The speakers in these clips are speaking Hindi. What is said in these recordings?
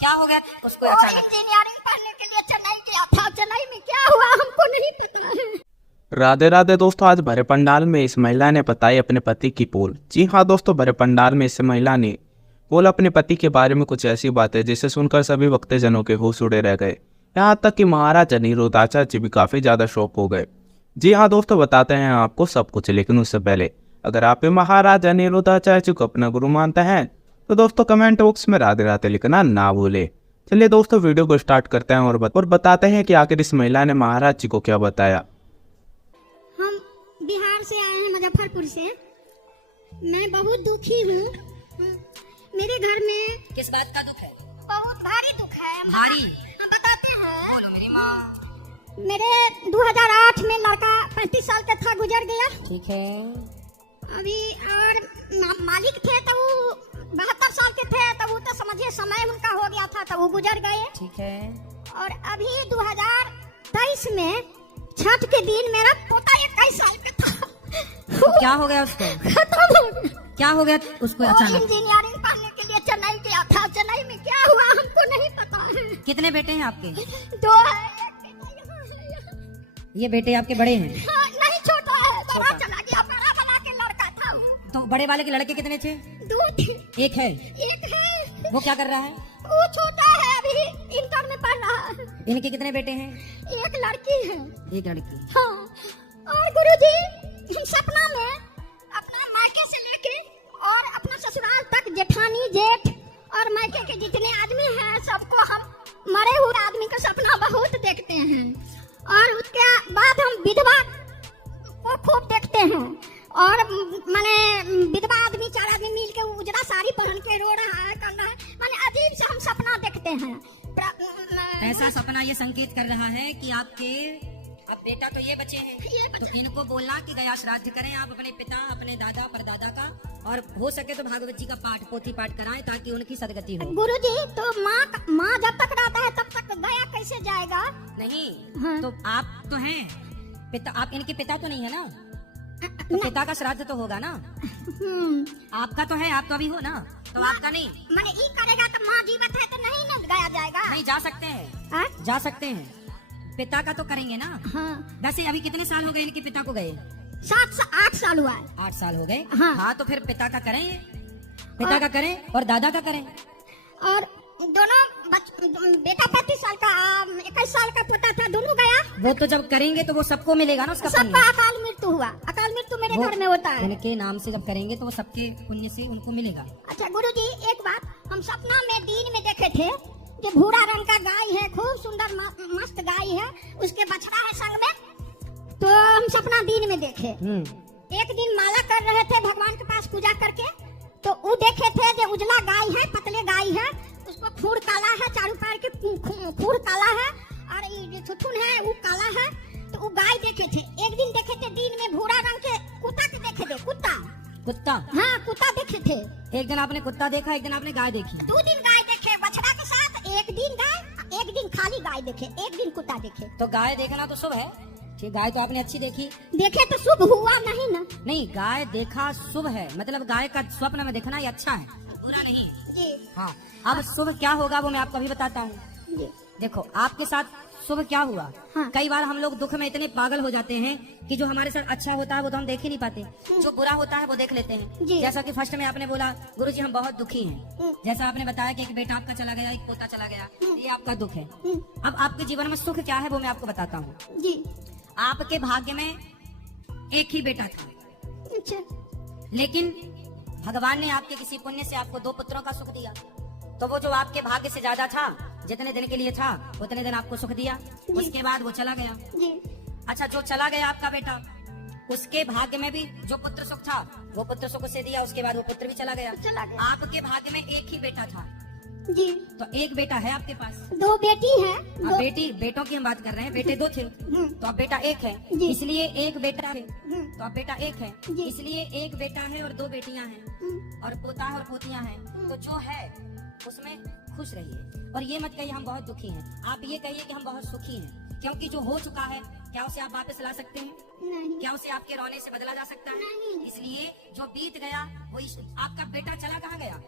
क्या हो गया उसको अचानक? इंजीनियरिंग पढ़ने के लिए चेन्नई गया था। चेन्नई में क्या हुआ हमको नहीं पता है। राधे राधे दोस्तों, आज भरे पंडाल में इस महिला ने बताई अपने पति की पोल। जी हाँ दोस्तों, भरे पंडाल में इस महिला ने पोल अपने पति के बारे में कुछ ऐसी बातें जिसे सुनकर सभी भक्तजनों के होश उड़े रह गए। यहाँ तक कि महाराज अनिरुद्धाचार्य जी भी काफी ज्यादा शॉक हो गए। जी हाँ दोस्तों, बताते हैं आपको सब कुछ, लेकिन उससे पहले अगर आप भी महाराज अनिरुद्धाचार्य जी को अपना गुरु मानते हैं तो दोस्तों कमेंट बॉक्स में राधे राधे लिखना ना भूले। चलिए दोस्तों, वीडियो को स्टार्ट करते हैं और बताते हैं कि आखिर इस महिला ने महाराज जी को क्या बताया। हम बिहार से आए हैं, मुजफ्फरपुर से। मैं बहुत दुखी हूँ। मेरे घर में किस बात का दुख है? बहुत भारी दुख है। भारी? हम बताते हैं। बोलो मेरी माँ। मेरे 2008 में लड़का 35 साल का था, गुजर गया। ठीक है। अभी और मालिक थे तो वो 72 साल के थे, तो वो तो समझिए समय उनका हो गया था, तो वो गुजर गए। ठीक है। और अभी 2023 में छठ के दिन मेरा पोता 21 साल का था। क्या हो गया उसको? खत्म हो गया। क्या हो गया उसको वो अचानक? इंजीनियरिंग पढ़ने के लिए चेन्नई गया था। चेन्नई में क्या हुआ हमको नहीं पता है। कितने बेटे हैं आपके? 2 है, एक बेटा यहाँ है। ये बेटे आपके बड़े हैं? हाँ, नहीं छोटा है, बड़ा चला गया। बड़ा वाला के लड़का था। तो बड़े वाले के लड़के कितने थे? 2 थे। एक है। एक है, वो क्या कर रहा है? वो छोटा है, अभी इंटर में पढ़ रहा है। इनके कितने बेटे हैं? एक लड़की है। एक लड़की। हाँ। और गुरुजी, हम सपना में अपना मायके से लेके और अपना ससुराल तक जेठानी जेठ और मायके के जितने आदमी हैं सबको हम मरे हुए आदमी का सपना बहुत देखते हैं। और उसके बाद हम विधवा को खूब देखते हैं। और माने विधवा आदमी 4 आदमी मिल के उजरा साड़ी पहन के रो रहा है, कर रहा है। माने अजीब से हम सपना देखते हैं। ऐसा सपना ये संकेत कर रहा है कि आपके अब बेटा तो ये बचे हैं, तो इनको बोलना कि गया श्राद्ध करें आप अपने पिता, अपने दादा परदादा का, और हो सके तो भागवत जी का पाठ, पोथी पाठ कराएं ताकि उनकी सदगति हो। गुरुजी, तो माँ जब तक रहता है तब तक गया कैसे जाएगा? नहीं। हाँ। तो आप तो हैं पिता, आप इनके पिता तो नहीं है ना? तो पिता का श्राद्ध तो होगा ना? आपका तो है, आप तो अभी हो ना, तो आपका नहीं। मैंने ई करेगा तो माँ जीवित है तो नहीं ना गया जाएगा? नहीं, जा सकते हैं। हाँ? जा सकते हैं, पिता का तो करेंगे ना। हाँ। वैसे अभी कितने साल हो गए इनके पिता को गए? 8 साल हुआ है। 8 साल हो गए। हाँ। हाँ, तो फिर पिता का करें, पिता का करें और दादा का करें। और दोनों बेटा 35 साल का, 21 साल का पोता था, दोनों गया। वो तो जब करेंगे तो वो सबको मिलेगा ना उसका सबका पुण्य। अकाल मृत्यु हुआ। अकाल मृत्यु मेरे वो घर में होता है। उनके नाम से जब करेंगे तो वो सबके पुण्य से उनको मिलेगा। अच्छा गुरुजी, एक बात हम सपना में दिन में देखे थे, जो भूरा रंग का गाय है, खूब सुंदर मस्त गाय है, उसके बछड़ा है संग में। तो हम सपना दिन में देखे। एक दिन माला कर रहे थे भगवान के पास पूजा करके, तो वो देखे थे जो उजला गाय है, पतले गाय है, उसको खूर काला है, चारों पैर के खूर काला है, और ये जो थुथुन है वो काला है। तो वो गाय देखे थे। एक दिन देखे थे दिन में भूरा रंग के कुत्ता के देखे थे। कुत्ता? हाँ, कुत्ता देखे थे। एक दिन आपने कुत्ता देखा, एक दिन आपने गाय देखी। 2 दिन गाय देखे बछड़ा के साथ। एक दिन गाय, एक दिन खाली गाय देखे, एक दिन कुत्ता देखे। तो गाय देखना तो शुभ है। ठीक, गाय तो आपने अच्छी देखी। देखे तो शुभ हुआ नहीं ना? नहीं, गाय देखा शुभ है, मतलब गाय का स्वप्न में देखना ये अच्छा है, बुरा नहीं। जी। हाँ। अब शुभ क्या होगा वो मैं आपको अभी बताता हूँ। जी। देखो आपके साथ शुभ क्या हुआ। हाँ। कई बार हम लोग दुख में इतने पागल हो जाते हैं कि जो हमारे साथ अच्छा होता है वो तो हम देख ही नहीं पाते, जो बुरा होता है वो देख लेते हैं। जी। जैसा कि फर्स्ट में आपने बोला गुरुजी हम बहुत दुखी हैं, जैसा आपने बताया कि एक बेटा आपका चला गया, एक पोता चला गया, ये आपका दुख है। अब आपके जीवन में सुख क्या है वो मैं आपको बताता हूँ। जी। आपके भाग्य में एक ही बेटा था, अच्छा। लेकिन भगवान ने आपके किसी पुण्य से आपको 2 पुत्रों का सुख दिया। तो वो जो आपके भाग्य से ज्यादा था, जितने दिन के लिए था उतने दिन आपको सुख दिया, उसके बाद वो चला गया। जी। अच्छा, जो चला गया आपका बेटा, उसके भाग्य में भी जो पुत्र सुख था वो पुत्र सुख उसे दिया, उसके बाद वो पुत्र भी चला गया। आपके भाग्य में एक ही बेटा था। जी। तो एक बेटा है आपके पास। 2 बेटी है। बेटों की हम बात कर रहे हैं, बेटे 2 थे तो अब बेटा 1 है, इसलिए एक बेटा है। तो अब बेटा 1 है, इसलिए एक बेटा है और 2 बेटियां हैं, और पोता है और पोतियां हैं। तो जो है उसमें खुश रहिए, और ये मत कहिए हम बहुत दुखी हैं, आप ये कहिए कि हम बहुत सुखी हैं, क्योंकि जो हो चुका है क्या उसे आप वापस ला सकते हैं? नहीं। क्या उसे आपके रोने से बदला जा सकता है? इसलिए जो बीत गया वो आपका बेटा चला कहाँ गया?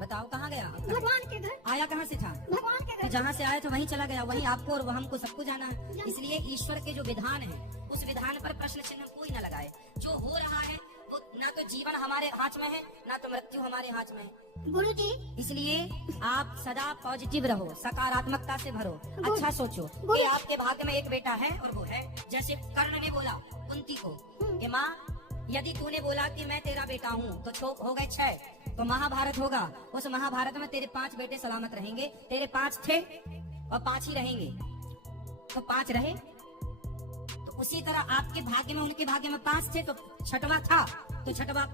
बताओ कहाँ गया? भगवान के घर, आया कहाँ से था? भगवान के तो घर। जहाँ से आया था वहीं चला गया, वहीं आपको और हमको सबको जाना है। इसलिए ईश्वर के जो विधान है उस विधान पर प्रश्न चिन्ह कोई न लगाए। जो हो रहा है वो ना तो जीवन हमारे हाथ में है, ना तो मृत्यु हमारे हाथ में है। गुरुजी, इसलिए आप सदा पॉजिटिव रहो, सकारात्मकता से भरो, अच्छा सोचो गुरु- कि आपके भाग्य में एक बेटा है और वो है। जैसे कर्ण ने बोला कुंती को कि माँ यदि तूने बोला कि मैं तेरा बेटा हूँ तो हो गए 6, तो महाभारत होगा। उस महाभारत में तेरे 5 बेटे सलामत रहेंगे। तेरे 5 थे और 5 ही रहेंगे, तो 5 रहे। तो उसी तरह आपके भाग्य में, उनके भाग्य में 5 थे तो 6वां था। तो 6वां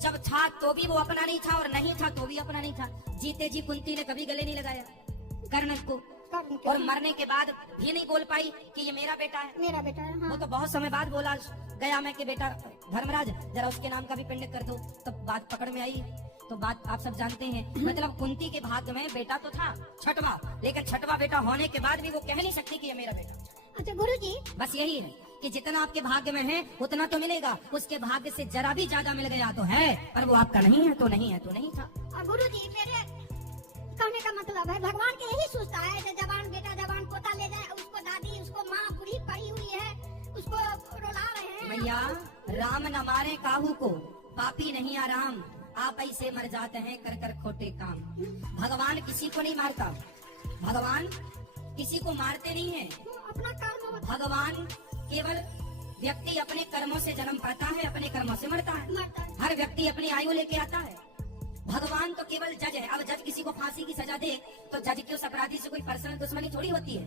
जब था तो भी वो अपना नहीं था और नहीं था तो भी अपना नहीं था। जीते जी कुंती ने कभी गले नहीं लगाया कर्ण को, कर्ण के, और मरने के बाद भी नहीं बोल पाई कि ये मेरा बेटा है। मेरा बेटा है। वो हाँ। तो बहुत समय बाद बोला गया मैं कि बेटा धर्मराज जरा उसके नाम का भी पिंड कर दो, तब बात पकड़ में आई। तो बात आप सब जानते हैं। मतलब कुंती के भाग्य में बेटा तो था 6वां, लेकिन 6वां बेटा होने के बाद भी वो कह नहीं सकती कि ये मेरा बेटा। अच्छा गुरुजी, बस यही है कि जितना आपके भाग्य में है उतना तो मिलेगा, उसके भाग्य से जरा भी ज्यादा मिल गया तो है, पर वो आपका नहीं है तो नहीं है तो नहीं था। और गुरुजी मेरे कहने का मतलब है भगवान के यही सोचता है कि जवान बेटा जवान पोता ले जाए, उसको दादी उसको माँ बूढ़ी पड़ी हुई है, उसको रुला रहे हैं। मैया राम न मारे काहू को, पापी नहीं आराम, आप ऐसे मर जाते हैं कर कर खोटे काम। भगवान किसी को नहीं मारता, भगवान किसी को मारते नहीं है। अपना कर्म भगवान केवल व्यक्ति अपने कर्मों से जन्म पाता है, अपने कर्मों से मरता है। मरता है। हर व्यक्ति अपनी आयु लेके आता है। भगवान तो केवल जज है। अब जज किसी को फांसी की सजा दे तो जज की उस अपराधी से कोई पर्सनल दुश्मनी थोड़ी होती है,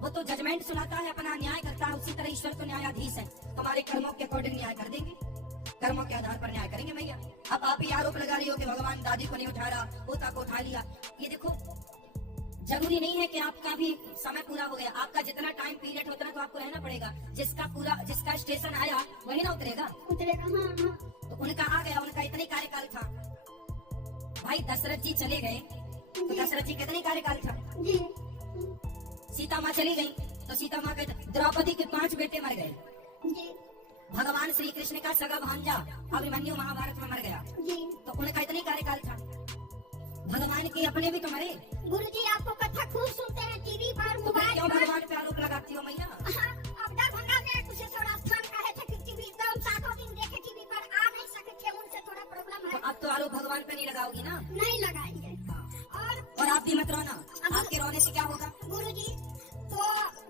वो तो जजमेंट सुनाता है, अपना न्याय करता है। उसी तरह ईश्वर तो न्यायाधीश है, हमारे कर्मों के अकॉर्डिंग न्याय कर देंगे, कर्मों के आधार पर न्याय करेंगे। मैया अब आप ही आरोप लगा रही हो कि भगवान दादी को नहीं उठा रहा, पोता को उठा लिया। ये देखो जरूरी नहीं है कि आपका भी समय पूरा हो गया, आपका जितना टाइम पीरियड होता है तो आपको रहना पड़ेगा। जिसका स्टेशन आया वही ना उतरेगा। उतरेगा। हाँ हाँ। तो उनका आ गया, उनका इतने कार्यकाल था। भाई दशरथ जी चले गए तो दशरथ जी कितने कार्यकाल था। जी सीता माँ चली गई तो सीता माँ के द्रौपदी के 5 बेटे मर गए। जी भगवान श्री कृष्ण का सगा भांजा अभिमन्यु महाभारत में मर गया, जी। तो उनका इतने कार्यकाल था। भगवान के अपने भी तो मरे। गुरुजी आपको कथा खूब सुनते हैं टीवी पर, तो फिर मोबाइल क्यों पर। भगवान पे आरोप लगाती हो मैया? हाँ, अब दरभंगा में कुशेश्वर स्थान कहे थे कि टीवी तो हम 7 दिन देखे टीवी पर, आ नहीं सके थे, उनसे थोड़ा प्रॉब्लम तो है। अब तो आरोप भगवान पे नहीं लगाओगी ना। नहीं लगाएंगे। और आप भी मत रोना, आपके रोने से क्या होगा? गुरुजी तो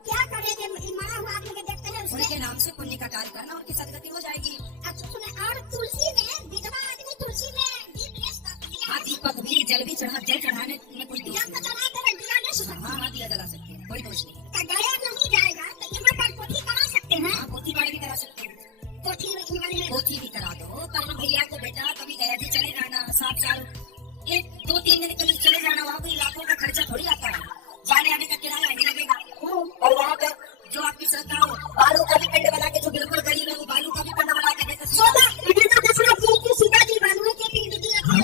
क्या करे जब मरा हुआ आदमी के देखते हैं उसके उनके नाम से पुण्य का कार्य करना, उनकी सदगति हो जाएगी। अच्छा सुने, और तुलसी में विधवा आदमी तुलसी में दीप लेस करती है। हाँ दीपक भी जल चढ़ाने में कोई दोष जब नहीं। चला कर दिया ले सकते हाँ हाँ दिया जला सकते हैं, कोई दोष नहीं। हैं। गया नहीं जाएगा तो यहाँ पर पोथी करा सकते हैं। हाँ पोथी बाड़ी भी करा सकते हैं, पोथी में पोथी भी करा दो। कल भैया को बेटा कभी गया जी चले जाना 7 साल, 1-2-3 दिन के लिए चले जाना, वहाँ कोई लाखों का खर्चा थोड़ी आता है, जाने आने का किराया नहीं लगेगा। और वहाँ पे जो आपकी श्रद्धा हो, बालू का भी पिंड बना के, जो बिल्कुल गरीब है वो बालू का भी पिंड बना के देते। दशरथ जी की सीता जी बालुए के पीठ दिए थे।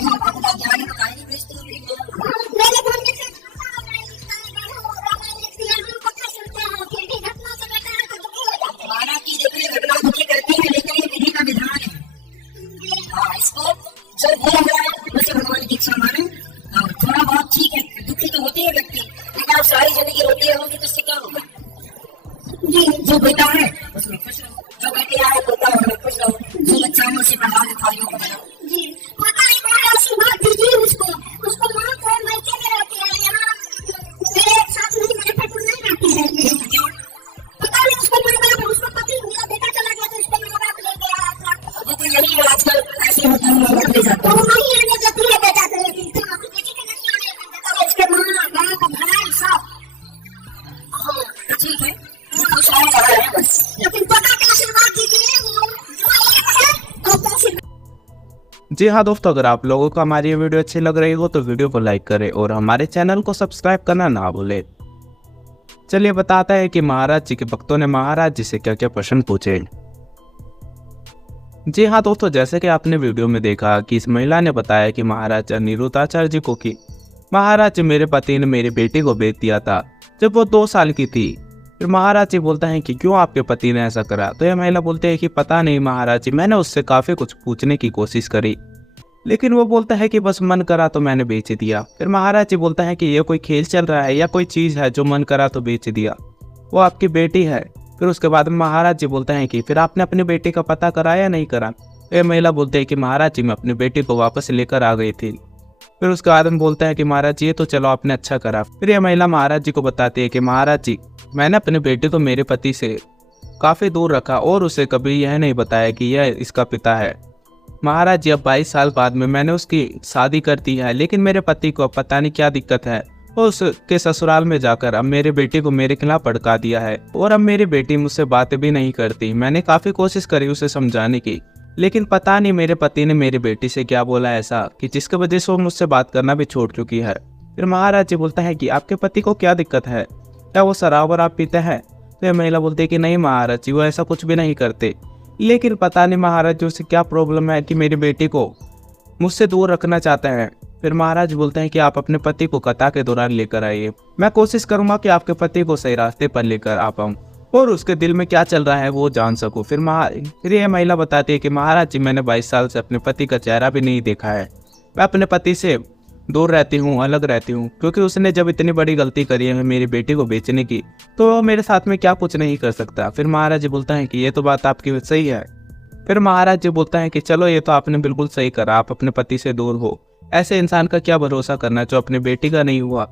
ज्ञानी बताए नहीं बेचते हो मेरी माँ। मेरे घर में से रामायण लिखता है, रामायण लिखती है, हम कथा सुनते हैं, फिर भी घटना से बेटा है तो दुखी हो जाते हैं। माना की देखिए घटना दुखी करती है, लेकिन ये विधि का विधान है। हाँ इसको जो बोला गया है उसे भगवान की इच्छा माने। और थोड़ा बहुत ठीक है, दुखी तो होते हैं व्यक्ति, लेकिन आप सारी जिंदगी रोते रहोगे तो इससे क्या होगा? जी जो बेटा है उसमें खुश रहो, जो बेटे आए पोता है उसमें खुश रहो, जो बच्चा है उसे पढ़ा लिखाइयों को बनाओ। जी पता ही बड़ा आशीर्वाद दीजिए उसको माँ को मायके में रहती है, यहाँ मेरे साथ नहीं, मेरे पेट में नहीं रहती है। क्यों? पता नहीं उसको माँ बाप, उसको पति, मेरा बेटा चला गया तो उसको माँ बाप ले गया था। वो तो यही है आजकल ऐसे होता है, माँ बाप ले जाते तो हैं। नहीं आने देती है बेटा को, लेकिन बेटी के नहीं आने देता है, उसके माँ बाप भाई सब। तो ठीक है, खुश रहो रहा है बस। लेकिन पता का आशीर्वाद दीजिए, वो जो एक है वो आशीर्वाद। जी हाँ दोस्तों, अगर आप लोगों को हमारी ये वीडियो अच्छी लग रही हो तो वीडियो को लाइक करें और हमारे चैनल को सब्सक्राइब करना ना भूलें। चलिए बताता है कि महाराज जी के भक्तों ने महाराज जी से क्या क्या प्रश्न पूछे। जी हाँ दोस्तों, जैसे कि आपने वीडियो में देखा कि इस महिला ने बताया कि महाराज अनिरुद्धाचार्य जी को कि महाराज जी मेरे पति ने मेरी बेटी को बेच दिया था जब वो 2 साल की थी। फिर महाराज जी बोलता है कि क्यों आपके पति ने ऐसा करा, तो यह महिला बोलती है कि पता नहीं महाराज जी, मैंने उससे काफ़ी कुछ पूछने की कोशिश करी लेकिन वो बोलता है कि बस मन करा तो मैंने बेच दिया। फिर महाराज जी बोलता है कि ये कोई खेल चल रहा है या कोई चीज़ है जो मन करा तो बेच दिया, वो आपकी बेटी है। फिर उसके बाद महाराज जी बोलते हैं कि फिर आपने अपनी बेटी का पता कराया या नहीं करा। ये महिला बोलते हैं कि महाराज जी मैं अपनी बेटी को वापस लेकर आ गई थी। फिर उसके बाद में बोलता है कि महाराज जी ये तो चलो आपने अच्छा करा। फिर यह महिला महाराज जी को बताती है कि महाराज जी मैंने अपनी बेटी को मेरे पति से काफ़ी दूर रखा और उसे कभी यह नहीं बताया कि यह इसका पिता है। महाराज जी अब 22 साल बाद में मैंने उसकी शादी कर दी है, लेकिन मेरे पति को अब पता नहीं क्या दिक्कत है, वो उसके ससुराल में जाकर अब मेरे बेटी को मेरे खिलाफ भड़का दिया है और अब मेरी बेटी मुझसे बातें भी नहीं करती। मैंने काफ़ी कोशिश करी उसे समझाने की, लेकिन पता नहीं मेरे पति ने मेरी बेटी से क्या बोला ऐसा कि जिसकी वजह से वो मुझसे बात करना भी छोड़ चुकी है। फिर महाराज जी बोलता है कि आपके पति को क्या दिक्कत है, क्या वो शराब और आप पीते हैं? तो यह महिला बोलती है कि नहीं महाराज जी वो ऐसा कुछ भी नहीं करते, लेकिन पता नहीं महाराज जी उसे क्या प्रॉब्लम है कि मेरी बेटी को मुझसे दूर रखना चाहते हैं। फिर महाराज बोलते हैं कि आप अपने पति को कथा के दौरान लेकर आइए, मैं कोशिश करूंगा कि आपके पति को सही रास्ते पर लेकर आ पाऊँ और उसके दिल में क्या चल रहा है वो जान सकूं। फिर यह महिला बताती है कि महाराज जी मैंने 22 साल से अपने पति का चेहरा भी नहीं देखा है, मैं अपने पति से दूर रहती हूँ, अलग रहती हूँ, क्योंकि उसने जब इतनी बड़ी गलती करी है मेरी बेटी को बेचने की तो वो मेरे साथ में क्या कुछ नहीं कर सकता। फिर महाराज जी बोलता है कि ये तो बात आपकी सही है। फिर महाराज जी बोलता है कि चलो ये तो आपने बिल्कुल सही करा, आप अपने पति से दूर हो, ऐसे इंसान का क्या भरोसा करना जो अपनी बेटी का नहीं हुआ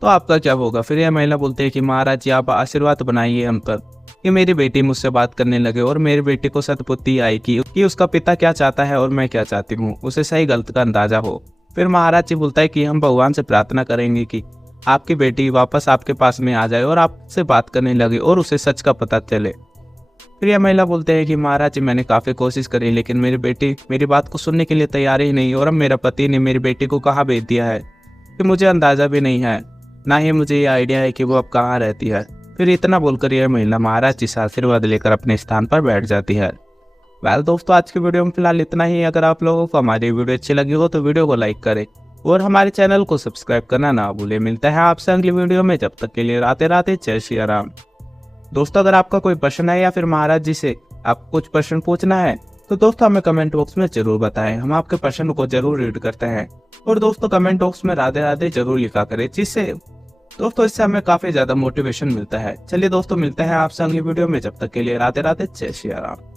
तो आपका क्या होगा। फिर यह महिला बोलती है कि महाराज जी आप आशीर्वाद बनाइए हम पर कि मेरी बेटी मुझसे बात करने लगे और मेरी बेटी को सद्बुद्धि आई कि उसका पिता क्या चाहता है और मैं क्या चाहती हूँ, उसे सही गलत का अंदाजा हो। फिर महाराज जी बोलता है कि हम भगवान से प्रार्थना करेंगे कि आपकी बेटी वापस आपके पास में आ जाए और आपसे बात करने लगे और उसे सच का पता चले। फिर यह महिला बोलते हैं कि महाराज जी मैंने काफ़ी कोशिश करी, लेकिन मेरी बेटी मेरी बात को सुनने के लिए तैयार ही नहीं और अब मेरा पति ने मेरी बेटी को कहाँ भेज दिया है कि मुझे अंदाज़ा भी नहीं है, ना ही मुझे ये आइडिया है कि वो अब कहाँ रहती है। फिर इतना बोलकर यह महिला महाराज जी से आशीर्वाद लेकर अपने स्थान पर बैठ जाती है। वेल दोस्तों आज की वीडियो में फिलहाल इतना ही। अगर आप लोगों को हमारी वीडियो अच्छी लगी हो तो वीडियो को लाइक करें और हमारे चैनल को सब्सक्राइब करना ना भूलें। मिलते हैं आपसे अगली वीडियो में, जब तक के लिए राधे राधे, जय श्री राम। दोस्तों अगर आपका कोई प्रश्न है या फिर महाराज जी से आपको कुछ प्रश्न पूछना है तो दोस्तों हमें कमेंट बॉक्स में जरूर बताएं, हम आपके प्रश्न को जरूर रीड करते हैं। और दोस्तों कमेंट बॉक्स में राधे राधे जरूर लिखा करें, जिससे दोस्तों इससे हमें काफी ज्यादा मोटिवेशन मिलता है। चलिए दोस्तों मिलते हैं आपसे अगली वीडियो में, जब तक के लिए राधे राधे, जय श्री राम।